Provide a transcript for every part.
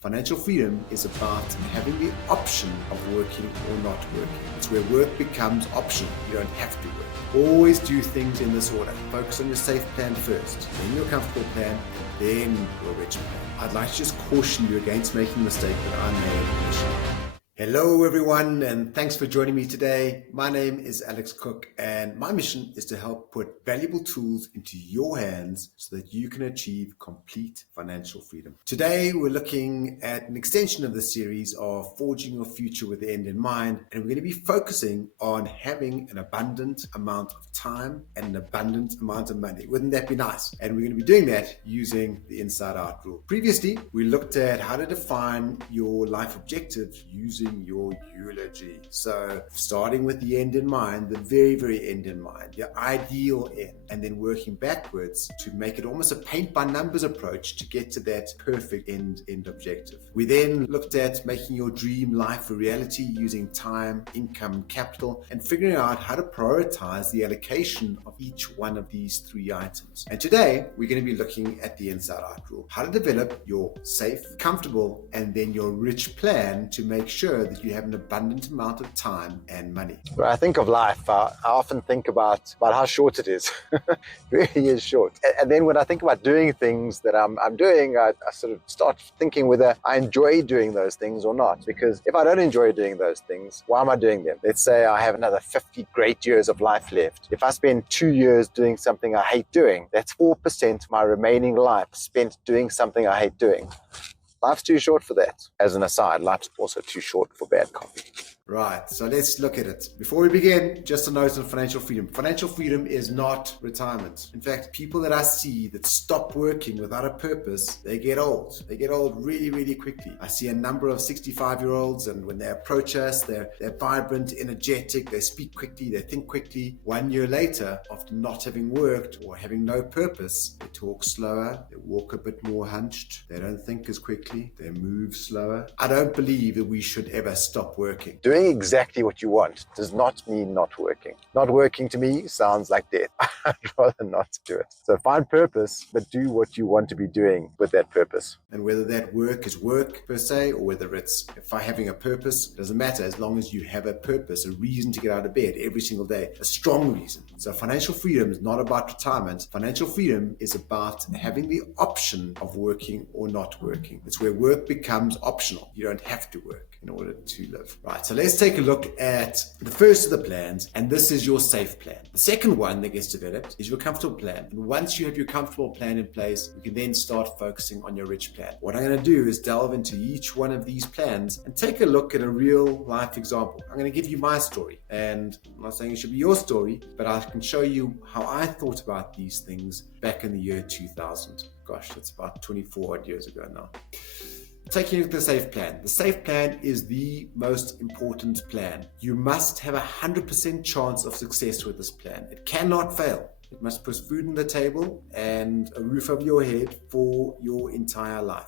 Financial freedom is about having the option of working or not working. It's where work becomes optional. You don't have to work. Always do things in this order. Focus on your safe plan first, then your comfortable plan, then your rich plan. I'd like to just caution you against making the mistake that I made initially. Hello everyone, and thanks for joining me today. My name is Alex Cook, and my mission is to help put valuable tools into your hands so that you can achieve complete financial freedom. Today we're looking at an extension of the series of forging your future with the end in mind, and we're going to be focusing on having an abundant amount of time and an abundant amount of money. Wouldn't that be nice? And we're going to be doing that using the inside out rule. Previously, we looked at how to define your life objectives using your eulogy. So starting with the end in mind, the very, very end in mind, your ideal end, and then working backwards to make it almost a paint by numbers approach to get to that perfect end objective. We then looked at making your dream life a reality using time, income, capital, and figuring out how to prioritize the allocation of each one of these three items. And today we're going to be looking at the inside out rule, how to develop your safe, comfortable, and then your rich plan to make sure that you have an abundant amount of time and money. When I think of life, I often think about how short it is. It really is short. And then when I think about doing things that I'm doing, I sort of start thinking whether I enjoy doing those things or not. Because if I don't enjoy doing those things, why am I doing them? Let's say I have another 50 great years of life left. If I spend 2 years doing something I hate doing, that's 4% of my remaining life spent doing something I hate doing. Life's too short for that. As an aside, life's also too short for bad coffee. Right, so let's look at it. Before we begin, just a note on financial freedom. Financial freedom is not retirement. In fact, people that I see that stop working without a purpose, they get old. They get old really, really quickly. I see a number of 65-year-olds, and when they approach us, they're vibrant, energetic, they speak quickly, they think quickly. 1 year later, after not having worked or having no purpose, they talk slower, they walk a bit more hunched, they don't think as quickly, they move slower. I don't believe that we should ever stop working. Doing exactly what you want does not mean not working. Not working to me sounds like death. I'd rather not do it. So find purpose, but do what you want to be doing with that purpose. And whether that work is work per se, or whether it's having a purpose, doesn't matter as long as you have a purpose, a reason to get out of bed every single day, a strong reason. So financial freedom is not about retirement. Financial freedom is about having the option of working or not working. It's where work becomes optional. You don't have to work in order to live. Right, so let's take a look at the first of the plans, and this is your safe plan. The second one that gets developed is your comfortable plan. And once you have your comfortable plan in place, you can then start focusing on your rich plan. What I'm going to do is delve into each one of these plans and take a look at a real life example. I'm going to give you my story, and I'm not saying it should be your story, but I can show you how I thought about these things back in the year 2000. Gosh, that's about 24 odd years ago now. Taking a look at the safe plan. The safe plan is the most important plan. You must have 100% chance of success with this plan. It cannot fail. It must put food on the table and a roof over your head for your entire life.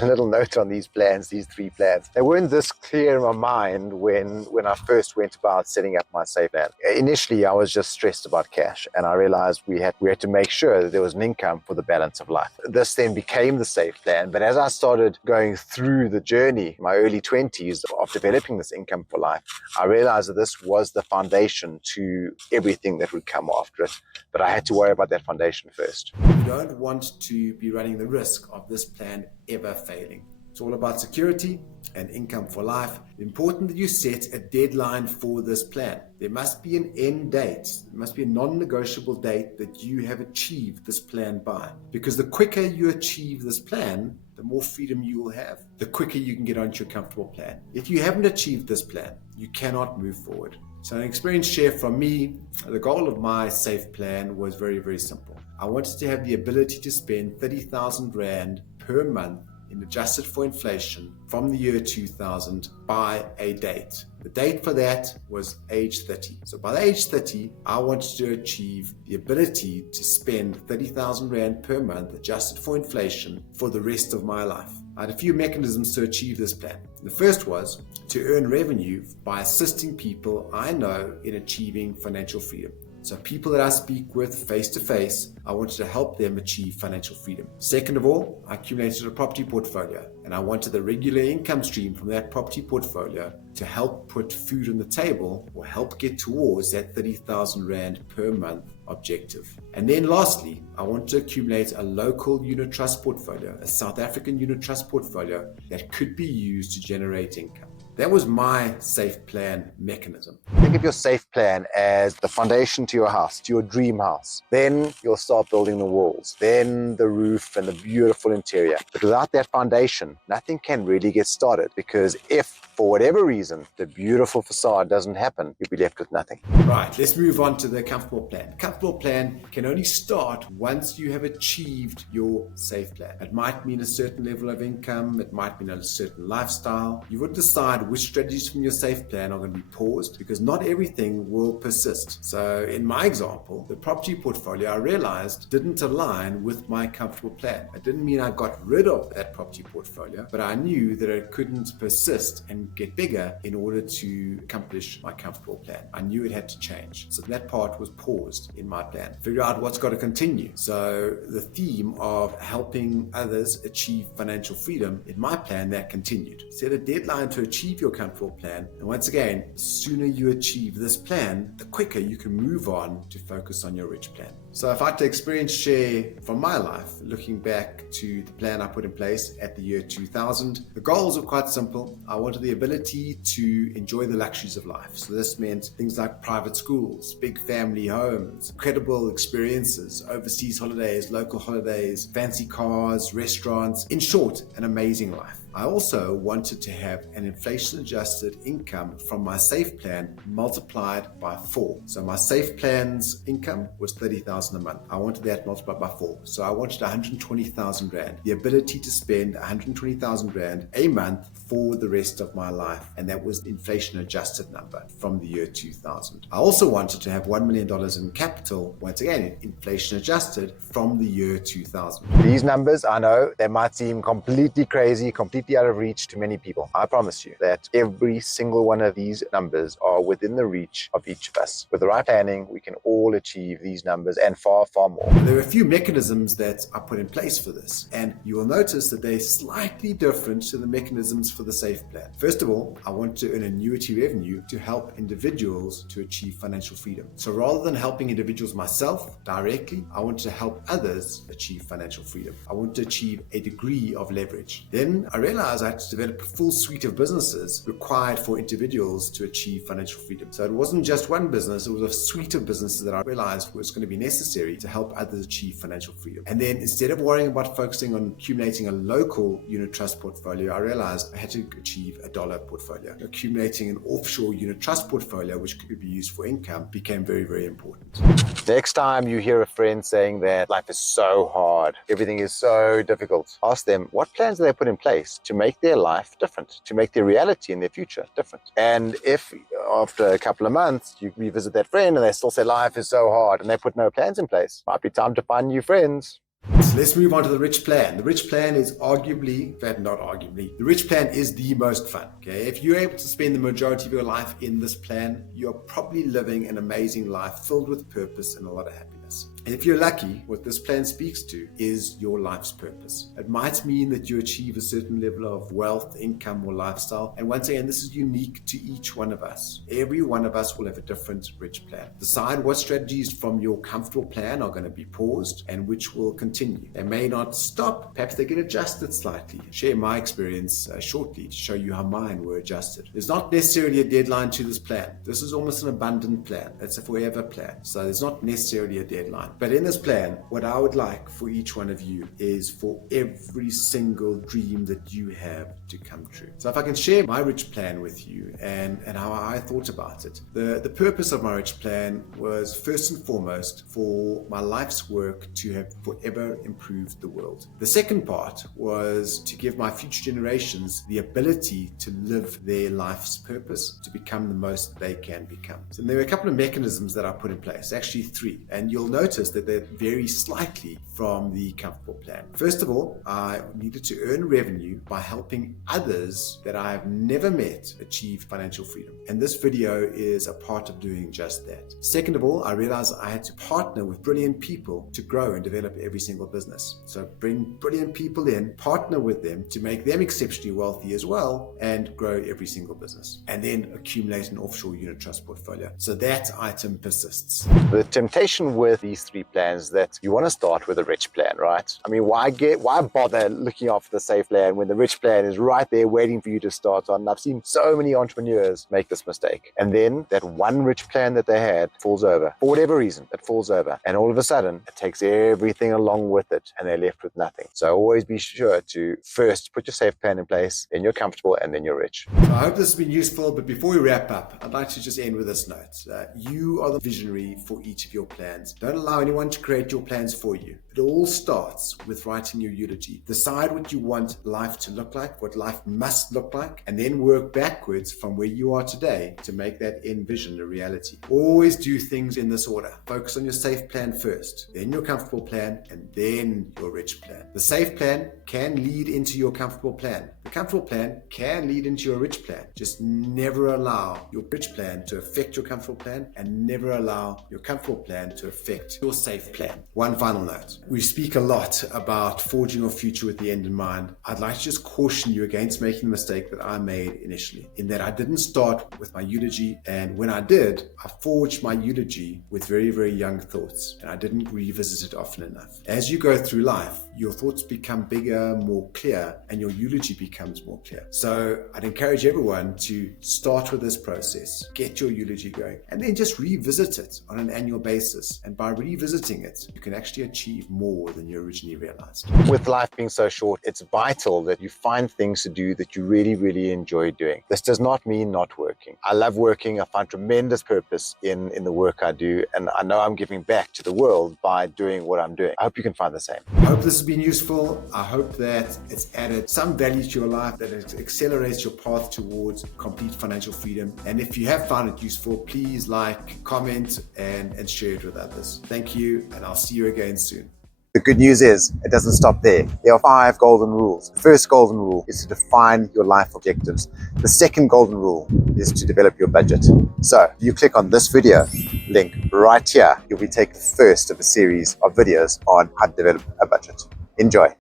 A little note on these plans, these three plans. They weren't this clear in my mind when I first went about setting up my safe plan. Initially, I was just stressed about cash, and I realized we had to make sure that there was an income for the balance of life. This then became the safe plan, but as I started going through the journey, my early 20s of developing this income for life, I realized that this was the foundation to everything that would come after it. But I had to worry about that foundation first. You don't want to be running the risk of this plan ever failing. It's all about security and income for life. It's important that you set a deadline for this plan. There must be an end date. There must be a non-negotiable date that you have achieved this plan by. Because the quicker you achieve this plan, the more freedom you will have. The quicker you can get onto your comfortable plan. If you haven't achieved this plan, you cannot move forward. So an experienced share from me, the goal of my safe plan was very, very simple. I wanted to have the ability to spend 30,000 Rand per month in adjusted for inflation from the year 2000 by a date. The date for that was age 30. So by the age 30, I wanted to achieve the ability to spend 30,000 Rand per month adjusted for inflation for the rest of my life. I had a few mechanisms to achieve this plan. The first was to earn revenue by assisting people I know in achieving financial freedom. So people that I speak with face to face, I wanted to help them achieve financial freedom. Second of all, I accumulated a property portfolio, and I wanted the regular income stream from that property portfolio to help put food on the table or help get towards that 30,000 Rand per month objective. And then lastly, I want to accumulate a local unit trust portfolio, a South African unit trust portfolio that could be used to generate income. That was my safe plan mechanism. Think of your safe plan as the foundation to your house, to your dream house. Then you'll start building the walls, then the roof and the beautiful interior. But without that foundation, nothing can really get started, because if for whatever reason the beautiful facade doesn't happen, you'll be left with nothing. Right, let's move on to the comfortable plan. Comfortable plan can only start once you have achieved your safe plan. It might mean a certain level of income, it might mean a certain lifestyle. You would decide which strategies from your safe plan are going to be paused, because not everything will persist. So in my example, the property portfolio I realized didn't align with my comfortable plan. It didn't mean I got rid of that property portfolio, but I knew that it couldn't persist and get bigger in order to accomplish my comfortable plan. I knew it had to change. So that part was paused in my plan. Figure out what's got to continue. So the theme of helping others achieve financial freedom, in my plan, that continued. Set a deadline to achieve your comfortable plan. And once again, the sooner you achieve this plan, the quicker you can move on to focus on your rich plan. So if I had to experience share from my life, looking back to the plan I put in place at the year 2000, the goals were quite simple. I wanted the ability to enjoy the luxuries of life. So this meant things like private schools, big family homes, incredible experiences, overseas holidays, local holidays, fancy cars, restaurants. In short, an amazing life. I also wanted to have an inflation-adjusted income from my safe plan multiplied by 4. So my safe plan's income was 30,000 a month. I wanted that multiplied by 4. So I wanted 120,000 Rand, the ability to spend 120,000 Rand a month for the rest of my life. And that was the inflation-adjusted number from the year 2000. I also wanted to have $1 million in capital, once again, inflation-adjusted from the year 2000. These numbers, I know, they might seem completely crazy, completely out of reach to many people. I promise you that every single one of these numbers are within the reach of each of us. With the right planning, we can all achieve these numbers and far, far more. There are a few mechanisms that I put in place for this, and you will notice that they're slightly different to the mechanisms for the safe plan. First of all, I want to earn annuity revenue to help individuals to achieve financial freedom. So rather than helping individuals myself directly, I want to help others achieve financial freedom. I want to achieve a degree of leverage. Then I realized I had to develop a full suite of businesses required for individuals to achieve financial freedom. So it wasn't just one business, it was a suite of businesses that I realized was going to be necessary to help others achieve financial freedom. And then instead of worrying about focusing on accumulating a local unit trust portfolio, I realized I had to achieve a dollar portfolio. Accumulating an offshore unit trust portfolio, which could be used for income, became very, very important. Next time you hear a friend saying that life is so hard, everything is so difficult, ask them what plans do they put in place to make their life different, to make their reality and their future different. And if after a couple of months you revisit that friend and they still say life is so hard and they put no plans in place, might be time to find new friends. So let's move on to the rich plan. The rich plan is arguably, in fact, not arguably, the rich plan is the most fun. Okay, if you're able to spend the majority of your life in this plan, you're probably living an amazing life filled with purpose and a lot of happiness. And if you're lucky, what this plan speaks to is your life's purpose. It might mean that you achieve a certain level of wealth, income, or lifestyle. And once again, this is unique to each one of us. Every one of us will have a different rich plan. Decide what strategies from your comfortable plan are going to be paused and which will continue. They may not stop. Perhaps they get adjusted slightly. Share my experience shortly to show you how mine were adjusted. There's not necessarily a deadline to this plan. This is almost an abundant plan. It's a forever plan. So there's not necessarily a deadline. But in this plan, what I would like for each one of you is for every single dream that you have to come true. So if I can share my rich plan with you and how I thought about it. The purpose of my rich plan was first and foremost for my life's work to have forever improved the world. The second part was to give my future generations the ability to live their life's purpose, to become the most they can become. So there were a couple of mechanisms that I put in place, actually 3. And you'll notice notice that they vary slightly from the comfortable plan. First of all, I needed to earn revenue by helping others that I have never met achieve financial freedom. And this video is a part of doing just that. Second of all, I realized I had to partner with brilliant people to grow and develop every single business. So bring brilliant people in, partner with them to make them exceptionally wealthy as well, and grow every single business. And then accumulate an offshore unit trust portfolio. So that item persists. The temptation with these three plans is that you want to start with a rich plan, right? I mean, why bother looking after the safe plan when the rich plan is right there waiting for you to start on? I've seen so many entrepreneurs make this mistake. And then that one rich plan that they had falls over. For whatever reason, it falls over. And all of a sudden, it takes everything along with it and they're left with nothing. So always be sure to first put your safe plan in place, then you're comfortable, and then you're rich. So I hope this has been useful, but before we wrap up, I'd like to just end with this note. You are the visionary for each of your plans. Don't allow anyone to create your plans for you. It all starts with writing your eulogy. Decide what you want life to look like, what life must look like, and then work backwards from where you are today to make that end vision a reality. Always do things in this order. Focus on your safe plan first, then your comfortable plan, and then your rich plan. The safe plan can lead into your comfortable plan. The comfortable plan can lead into your rich plan. Just never allow your rich plan to affect your comfortable plan, and never allow your comfortable plan to affect your safe plan. One final note. We speak a lot about forging your future with the end in mind. I'd like to just caution you against making the mistake that I made initially, in that I didn't start with my eulogy, and when I did, I forged my eulogy with very, very young thoughts, and I didn't revisit it often enough. As you go through life, your thoughts become bigger, more clear, and your eulogy becomes more clear. So I'd encourage everyone to start with this process, get your eulogy going, and then just revisit it on an annual basis. And by revisiting it, you can actually achieve more than you originally realized. With life being so short, it's vital that you find things to do that you really, really enjoy doing. This does not mean not working. I love working. I find tremendous purpose in the work I do, and I know I'm giving back to the world by doing what I'm doing. I hope you can find the same. I hope this has been useful. I hope that it's added some value to your life, that it accelerates your path towards complete financial freedom. And if you have found it useful, please like, comment, and share it with others. Thank you, and I'll see you again soon. The good news is, it doesn't stop there. There are 5 golden rules. The first golden rule is to define your life objectives. The second golden rule is to develop your budget. So, if you click on this video link right here, you'll be taken the first of a series of videos on how to develop a budget. Enjoy.